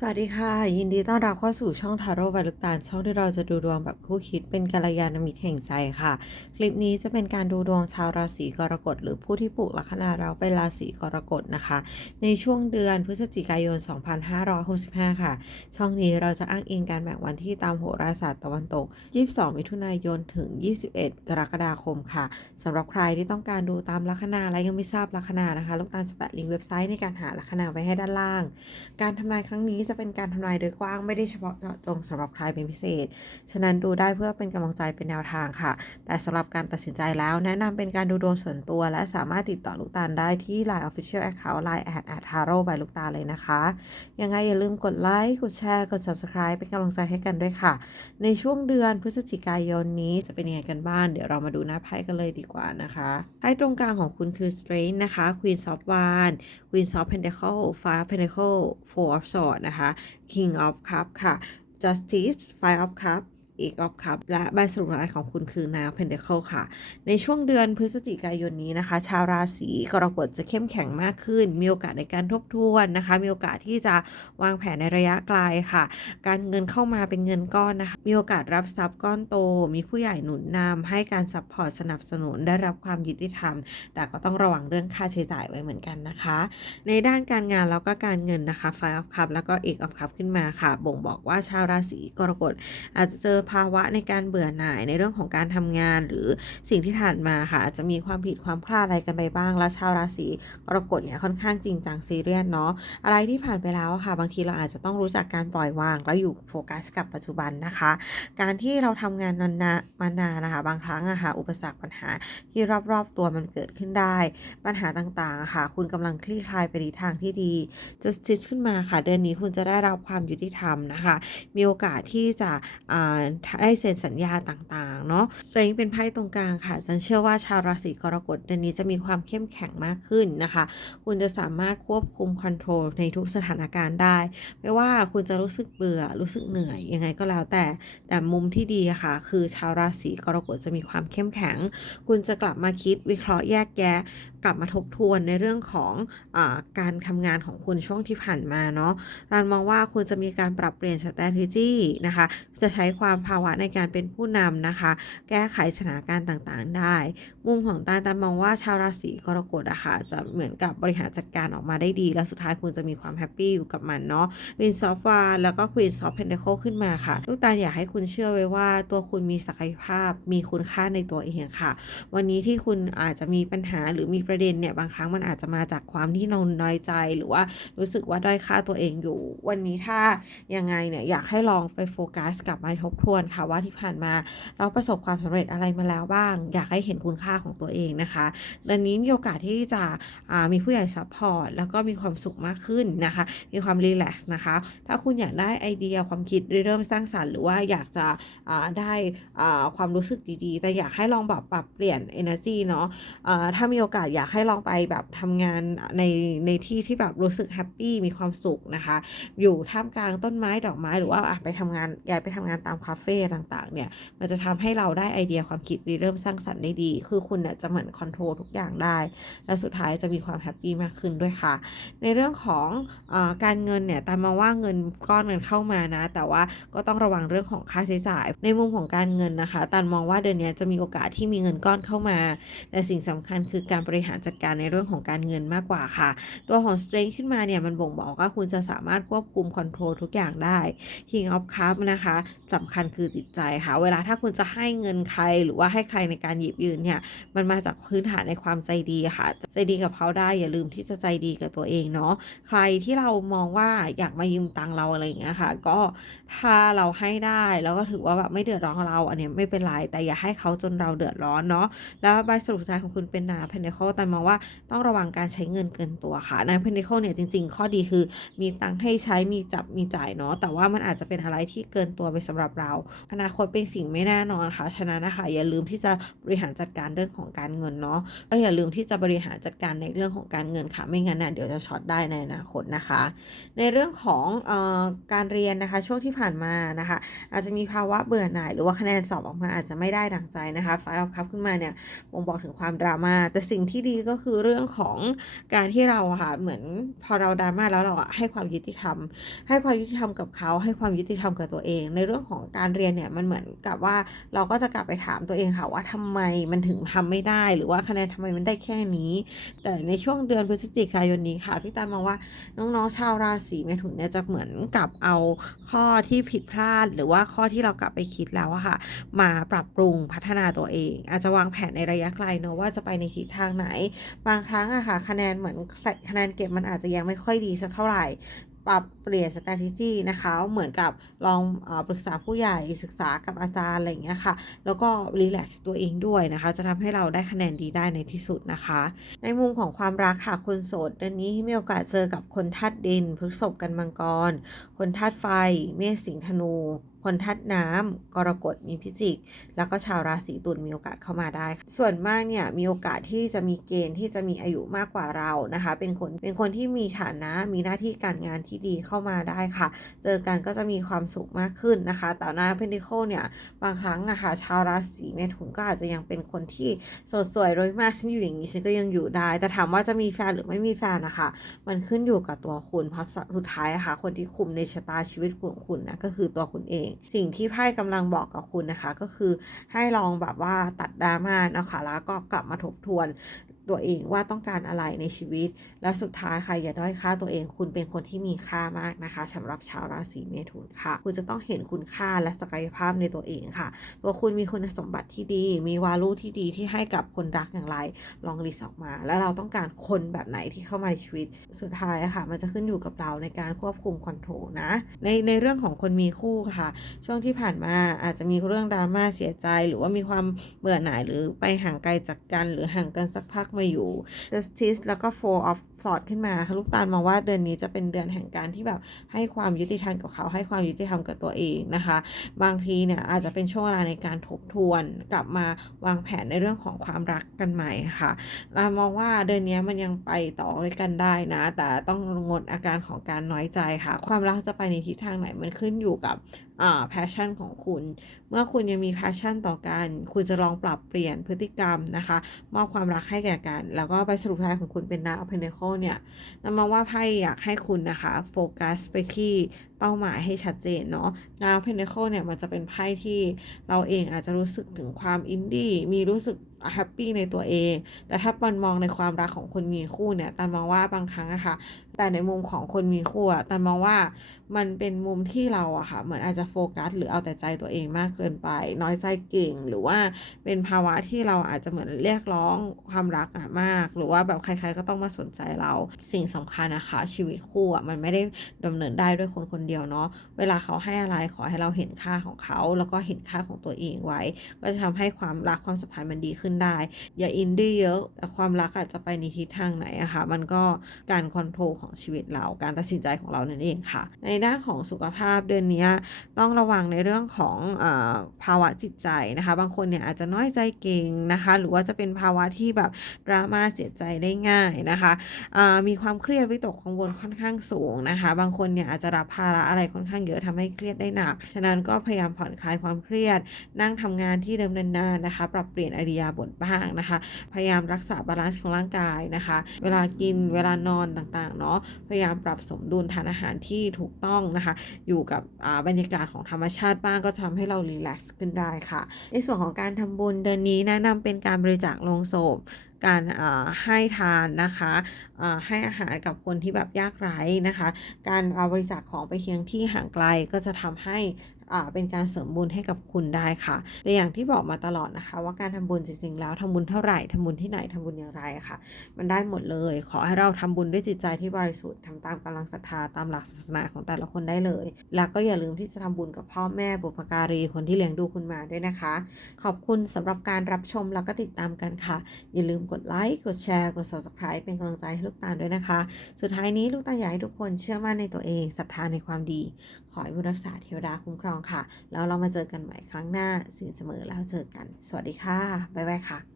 สวัสดีค่ะ ยินดีต้อนรับเข้าสู่ช่องทาโร่บาลูกตาลช่องที่เราจะดูดวงแบบคู่คิดเป็นกัลยาณมิตรแห่งใจค่ะ คลิปนี้จะเป็นการดูดวงชาวราศีกรกฎหรือผู้ที่ปลูกลัคนาเราเป็นราศีกรกฎนะคะ ในช่วงเดือนพฤศจิกายน 2565 ค่ะ ช่องนี้เราจะอ้างอิงการแบ่งวันที่ตามโหราศาสตร์ตะวันตก 22 มิถุนายนถึง 21 กรกฎาคมค่ะสำหรับใครที่ต้องการดูตามลัคนาและยังไม่ทราบลัคนานะคะลูกตาลจะแปะลิงก์เว็บไซต์ในการหาลัคนาไว้ให้ด้านล่าง การทำนายครั้งนี้จะเป็นการทำนายโดยกว้างไม่ได้เฉพาะเจาะจงสำหรับใครเป็นพิเศษ ฉะนั้นดูได้เพื่อเป็นกำลังใจเป็นแนวทางค่ะ แต่สำหรับการตัดสินใจแล้ว แนะนำเป็นการดูดวงส่วนตัว และสามารถติดต่อลูกตาลได้ที่ Line Official Account Line at at taro by ลูกตาเลยนะคะ ยังไงอย่าลืมกดไลค์กดแชร์กด Subscribe เป็นกำลังใจให้กันด้วยค่ะ ในช่วงเดือนพฤศจิกายนนี้จะเป็นยังไงกันบ้างเดี๋ยวเรามาดูหน้าไพ่กันเลยดีกว่านะคะไพ่ตรงกลางของคุณคือ Strength นะคะ Queen of Wands Queen of Pentacle Five Pentacle Four of Swords นะคะ King of Cup ค่ะ Justice Five of Cup อีกออฟคัพและใบสรุปท้ายของคุณคือ Nine of Pentacle ค่ะ ในช่วงเดือนพฤศจิกายนนี้นะคะ ชาวราศีกรกฎจะเข้มแข็งมากขึ้น มีโอกาสในการทบทวนนะคะ มีโอกาสที่จะวางแผนในระยะไกลค่ะ การเงินเข้ามาเป็นเงินก้อนนะคะ มีโอกาสรับทรัพย์ก้อนโต มีผู้ใหญ่หนุนนำให้การซัพพอร์ตสนับสนุนได้รับความยุติธรรม แต่ก็ต้องระวังเรื่องค่าใช้จ่ายไว้เหมือนกันนะคะ ในด้านการงานแล้วก็การเงินนะคะไฟออฟคัพแล้วก็เอกออฟคัพขึ้นมาค่ะ บ่งบอกว่าชาวราศีกรกฎอาจจะเจอภาวะในการเบื่อหน่ายในเรื่องของการทำงาน หรือสิ่งที่ผ่านมาค่ะอาจจะมีความผิดความพลาดอะไรกันไปบ้าง แล้วชาวราศีกรกฎเนี่ยค่อนข้างจริงจังซีเรียสเนาะอะไรที่ผ่านไปแล้วค่ะ บางทีเราอาจจะต้องรู้จักการปล่อยวาง แล้วอยู่โฟกัสกับปัจจุบันนะคะ การที่เราทำงานนานมานานนะคะ บางครั้งอะค่ะอุปสรรคปัญหาที่รอบๆตัวมันเกิดขึ้นได้ ปัญหาต่างๆค่ะ คุณกำลังคลี่คลายไปในทางที่ดีจะจิตขึ้นมาค่ะ เดือนนี้คุณจะได้รับความยุติธรรมนะคะ มีโอกาสที่จะได้เซ็นสัญญาต่างๆเนาะตัวเองเป็นไพ่ตรงกลางค่ะจันเชื่อว่าชาวราศีกรกฎเดือนนี้จะมีความเข้มแข็งมากขึ้นนะคะ คุณจะสามารถควบคุมคอนโทรลในทุกสถานการณ์ได้ ไม่ว่าคุณจะรู้สึกเบื่อรู้สึกเหนื่อยยังไงก็แล้วแต่ แต่มุมที่ดีค่ะ คือชาวราศีกรกฎจะมีความเข้มแข็ง คุณจะกลับมาคิดวิเคราะห์แยกแยะ กลับมาทบทวนในเรื่องของอการทำงานของคุณช่วงที่ผ่านมาเนาะตานมองว่าคุณจะมีการปรับเปลี่ยน strategy นะคะ จะใช้ความภาวะในการเป็นผู้นำนะคะ แก้ไขสถานการณ์ต่างๆ ได้ มุมของตาตามองว่าชาวราศีกรกฎอะค่ะจะเหมือนกับบริหารจัดการออกมาได้ดี และสุดท้ายคุณจะมีความแฮปปี้อยู่กับมันเนาะวินซอฟวาแล้วก็ควีนซอฟเพนเดโคขึ้นมาค่ะลูกตาลอยากให้คุณเชื่อไว้ว่าตัวคุณมีศักยภาพมีคุณค่าในตัวเองค่ะ วันนี้ที่คุณอาจจะมีปัญหาหรือมีประเด็นเนี่ยบางครั้งมันอาจจะมาจากความที่เราน้อยใจหรือว่ารู้สึกว่าด้อยค่าตัวเองอยู่ วันนี้ถ้ายังไงเนี่ยอยากให้ลองไปโฟกัสกลับมาทบทวนค่ะว่าที่ผ่านมาเราประสบความสำเร็จอะไรมาแล้วบ้าง อยากให้เห็นคุณค่าของตัวเองนะคะเดือนนี้มีโอกาสที่จะมีผู้ใหญ่ซัพพอร์ตแล้วก็มีความสุขมากขึ้นนะคะ มีความรีแลกซ์นะคะ ถ้าคุณอยากได้ไอเดียความคิดเริ่มสร้างสรรค์ หรือว่าอยากจะได้ความรู้สึกดีๆ แต่อยากให้ลองแบบปรับเปลี่ยน energy เนาะถ้ามีโอกาสอยากให้ลองไปแบบทำงานในในที่ที่แบบรู้สึกแฮปปี้มีความสุขนะคะ อยู่ท่ามกลางต้นไม้ดอกไม้หรือว่าไปทำงานย้ายไปทำงานตามคาเฟต่างๆ เนี่ย มันจะทำให้เราได้ไอเดียความคิดเริ่มสร้างสรรค์ได้ดี คือคุณเนี่ยจะเหมือนคอนโทรลทุกอย่างได้ และสุดท้ายจะมีความแฮปปี้มากขึ้นด้วยค่ะ ในเรื่องของอการเงินเนี่ย ตามมาว่าเงินก้อนเงินเข้ามานะ แต่ว่าก็ต้องระวังเรื่องของค่าใช้จ่าย ในมุมของการเงินนะคะ ตันมองว่าเดือนนี้จะมีโอกาสที่มีเงินก้อนเข้ามา แต่สิ่งสำคัญคือการบริหารจัดการในเรื่องของการเงินมากกว่าค่ะ ตัวของ strength ขึ้นมาเนี่ย มันบ่งบอกว่าคุณจะสามารถควบคุมคอนโทรลทุกอย่างได้ king of cup นะคะสำคัญคือจิตใจค่ะ เวลาถ้าคุณจะให้เงินใครหรือว่าให้ใครในการหยิบยืนเนี่ย มันมาจากพื้นฐานในความใจดีค่ะ ใจดีกับเขาได้อย่าลืมที่จะใจดีกับตัวเองเนาะ ใครที่เรามองว่าอยากมายืมตังเราอะไรอย่างเงี้ยค่ะ ก็ถ้าเราให้ได้แล้วก็ถือว่าแบบไม่เดือดร้อนเราอันนี้ไม่เป็นไร แต่อย่าให้เขาจนเราเดือดร้อนเนาะ แล้วใบสรุปสุดท้ายของคุณเป็นนาเพนเดคแต่มองว่าต้องระวังการใช้เงินเกินตัวค่ะนาเพนเดคเนี่ยจริง ๆ ข้อดีคือมีตังให้ใช้มีจับมีจ่ายเนาะ แต่ว่ามันอาจจะเป็นอะไรที่เกินตัวไปสำหรับเราอนาคตเป็นสิ่งไม่แน่นอนค่ะ ฉะนั้นนะคะ อย่าลืมที่จะบริหารจัดการเรื่องของการเงินเนาะก็อย่าลืมที่จะบริหารจัดการในเรื่องของการเงินค่ะ ไม่งั้นน่ะเดี๋ยวจะช็อตได้ในอนาคตนะคะ ในเรื่องของออการเรียนนะคะช่วงที่ผ่านมานะคะ อาจจะมีภาวะเบื่อหน่าย หรือว่าคะแนนสอบออกมาอาจจะไม่ได้ดังใจนะคะไฟออฟคัพขึ้นมาเนี่ยบ่งบอกถึงความดราม่าแต่สิ่งที่ดีก็คือเรื่องของการที่เราอะค่ะเหมือนพอเราดราม่าแล้วเราอะให้ความยุติธรรม ให้ความยุติธรรมกับเขาให้ความยุติธรรมกับตัวเอง ในเรื่องของการการเรียนเนี่ยมันเหมือนกับว่าเราก็จะกลับไปถามตัวเองค่ะว่าทำไมมันถึงทำไม่ได้ หรือว่าคะแนนทำไมมันได้แค่นี้ แต่ในช่วงเดือนพฤศจิกายนนี้ค่ะพี่ตามองว่าน้องๆชาวราศีเมถุนเนี่ยจะเหมือนกับเอาข้อที่ผิดพลาด หรือว่าข้อที่เรากลับไปคิดแล้วอะค่ะ มาปรับปรุงพัฒนาตัวเอง อาจจะวางแผนในระยะไกลเนอะว่าจะไปในทิศทางไหน บางครั้งอะค่ะคะแนนเหมือนคะแนนเก็บมันอาจจะยังไม่ค่อยดีสักเท่าไหร่ ปรับเปลี่ยน strategy นะคะ เหมือนกับลองอปรึกษาผู้ใหญ่ศึกษากับอาจารย์อะไรอย่างเงี้ยค่ะ แล้วก็รีแลกซ์ตัวเองด้วยนะคะ จะทำให้เราได้คะแนนดีได้ในที่สุดนะคะ ในมุมของความรักค่ะ คนโสดเดือนนี้มีโอกาสเจอกับคนธาตุดินพฤษภกันมังกร คนธาตุไฟ เมษสิงห์ธนู คนธาตุน้ำกรกฎมีพิจิก แล้วก็ชาวราศีตุลมีโอกาสเข้ามาได้ ส่วนมากเนี่ยมีโอกาสที่จะมีเกณฑ์ที่จะมีอายุมากกว่าเรานะคะ เป็นคนเป็นคนที่มีฐานะมีหน้าที่การงานที่ดีเข้ามาได้ค่ะ เจอกันก็จะมีความสุขมากขึ้นนะคะ แต่หน้าเพนดิโคเนี่ยบางครั้งอะค่ะชาวราศีเมถุนก็อาจจะยังเป็นคนที่สดสวยโดยมากฉันอยู่อย่างนี้ฉันก็ยังอยู่ได้ แต่ถามว่าจะมีแฟนหรือไม่มีแฟนนะคะ มันขึ้นอยู่กับตัวคุณเพราะสุดท้ายอะค่ะคนที่คุมในชะตาชีวิตของคุณนะก็คือตัวคุณเองสิ่งที่ไพ่กำลังบอกกับคุณนะคะ ก็คือให้ลองแบบว่าตัดดราม่านะคะ แล้วก็กลับมาทบทวน ตัวเองว่าต้องการอะไรในชีวิต แล้วสุดท้ายค่ะอย่าด้อยค่าตัวเอง คุณเป็นคนที่มีค่ามากนะคะสำหรับชาวราศีเมถุนค่ะ คุณจะต้องเห็นคุณค่าและศักยภาพในตัวเองค่ะ ตัวคุณมีคุณสมบัติที่ดี มีวาลูที่ดีที่ให้กับคนรักอย่างไร ลองลิสต์ออกมา แล้วเราต้องการคนแบบไหนที่เข้ามาในชีวิต สุดท้ายค่ะ มันจะขึ้นอยู่กับเราในการควบคุมคอนโทรลนะ ในในเรื่องของคนมีคู่ค่ะ ช่วงที่ผ่านมาอาจจะมีเรื่องดราม่าเสียใจ หรือว่ามีความเบื่อหน่ายหรือไปห่างไกลจากกันหรือห่างกันสักพักมาอยู่ Justice แล้วก็ Four of Swords ขึ้นมาค่ะลูกตาลมองว่าเดือนนี้จะเป็นเดือนแห่งการที่แบบให้ความยุติธรรมกับเขา ให้ความยุติธรรมกับตัวเองนะคะ บางทีเนี่ยอาจจะเป็นช่วงเวลาในการทบทวนกลับมาวางแผนในเรื่องของความรักกันใหม่ค่ะเรามองว่าเดือนนี้มันยังไปต่อด้วยกันได้นะ แต่ต้องงดอาการของการน้อยใจค่ะ ความรักจะไปในทิศทางไหนมันขึ้นอยู่กับอ่า passion ของคุณ เมื่อคุณยังมี passion ต่อกัน คุณจะลองปรับเปลี่ยนพฤติกรรมนะคะ มอบความรักให้แก่กัน แล้วก็ไปสรุปท้ายของคุณเป็น Nine of Pentacles เนี่ยนำมาว่าไพ่อยากให้คุณนะคะ โฟกัสไปที่ เป้าหมายให้ชัดเจนเนาะ Nine of Pentacles เนี่ยมันจะเป็นไพ่ที่เราเองอาจจะรู้สึกถึงความอินดี้มีรู้สึกแฮปปี้ในตัวเอง แต่ถ้าปันมองในความรักของคนมีคู่เนี่ยตันมองว่าบางครั้งอะค่ะ แต่ในมุมของคนมีคู่อะตันมองว่ามันเป็นมุมที่เราอะค่ะเหมือนอาจจะโฟกัส หรือเอาแต่ใจตัวเองมากเกินไป น้อยใจเก่ง หรือว่าเป็นภาวะที่เราอาจจะเหมือนเรียกร้องความรักอะมาก หรือว่าแบบใครๆก็ต้องมาสนใจเรา สิ่งสำคัญนะคะ ชีวิตคู่อะมันไม่ได้ดำเนินได้ด้วยคนคนเดียวเนาะเวลาเขาให้อะไรขอให้เราเห็นค่าของเขา แล้วก็เห็นค่าของตัวเองไว้ ก็จะทำให้ความรักความสัมพันธ์มันดีขึ้นได้ อย่าอินดี้เยอะแต่ความรักอาจจะไปในทิศทางไหนอะค่ะมันก็การคอนโทรลของชีวิตเราการตัดสินใจของเรานั่นเองค่ะ ในด้านของสุขภาพเดือนนี้ต้องระวังในเรื่องของอภาวะจิตใจนะคะ บางคนเนี่ยอาจจะน้อยใจเก่งนะคะ หรือว่าจะเป็นภาวะที่แบบดราม่าเสียใจได้ง่ายนะคะมีความเครียดวิตกกังวลค่อนข้างสูงนะคะ บางคนเนี่ยอาจจะรับภาระอะไรค่อนข้างเยอะทำให้เครียดได้หนัก ฉะนั้นก็พยายามผ่อนคลายความเครียด นั่งทำงานที่เดิมนานๆนะคะ ปรับเปลี่ยนอริยาบทบ้างนะคะ พยายามรักษาบาลานซ์ของร่างกายนะคะ เวลากินเวลานอนต่างๆเนาะ พยายามปรับสมดุลทานอาหารที่ถูกต้องนะคะ อยู่กับบรรยากาศของธรรมชาติบ้างก็จะทำให้เรารีแลกซ์ขึ้นได้ค่ะ ในส่วนของการทำบุญเดือนนี้แนะนำเป็นการบริจาคโลงศพ การให้ทานนะคะให้อาหารกับคนที่แบบยากไร้นะคะ การบริจาคของไปเคียงที่ห่างไกลก็จะทำให้ เป็นการเสริมบุญให้กับคุณได้ค่ะแต่อย่างที่บอกมาตลอดนะคะ ว่าการทำบุญจริงๆแล้วทำบุญเท่าไหร่ทำบุญที่ไหนทำบุญอย่างไรค่ะ มันได้หมดเลย ขอให้เราทำบุญด้วยจิตใจที่บริสุทธิ์ทำตามกำลังศรัทธาตามหลักศาสนาของแต่ละคนได้เลย แล้วก็อย่าลืมที่จะทำบุญกับพ่อแม่บุพการีคนที่เลี้ยงดูคุณมาด้วยนะคะ ขอบคุณสำหรับการรับชมแล้วก็ติดตามกันค่ะ อย่าลืมกดไลค์กดแชร์กด subscribe เป็นกำลังใจให้ลูกตาลด้วยนะคะ สุดท้ายนี้ลูกตาลอยากให้ทุกคนเชื่อมั่นในตัวเองศรัทธาในความดี ขอให้ผู้รักษาเทวดาคุ้มครององค่ะ แล้วเรามาเจอกันใหม่ครั้งหน้าสิ่งเสมอแล้วเจอกัน สวัสดีค่ะ บ๊ายบายค่ะ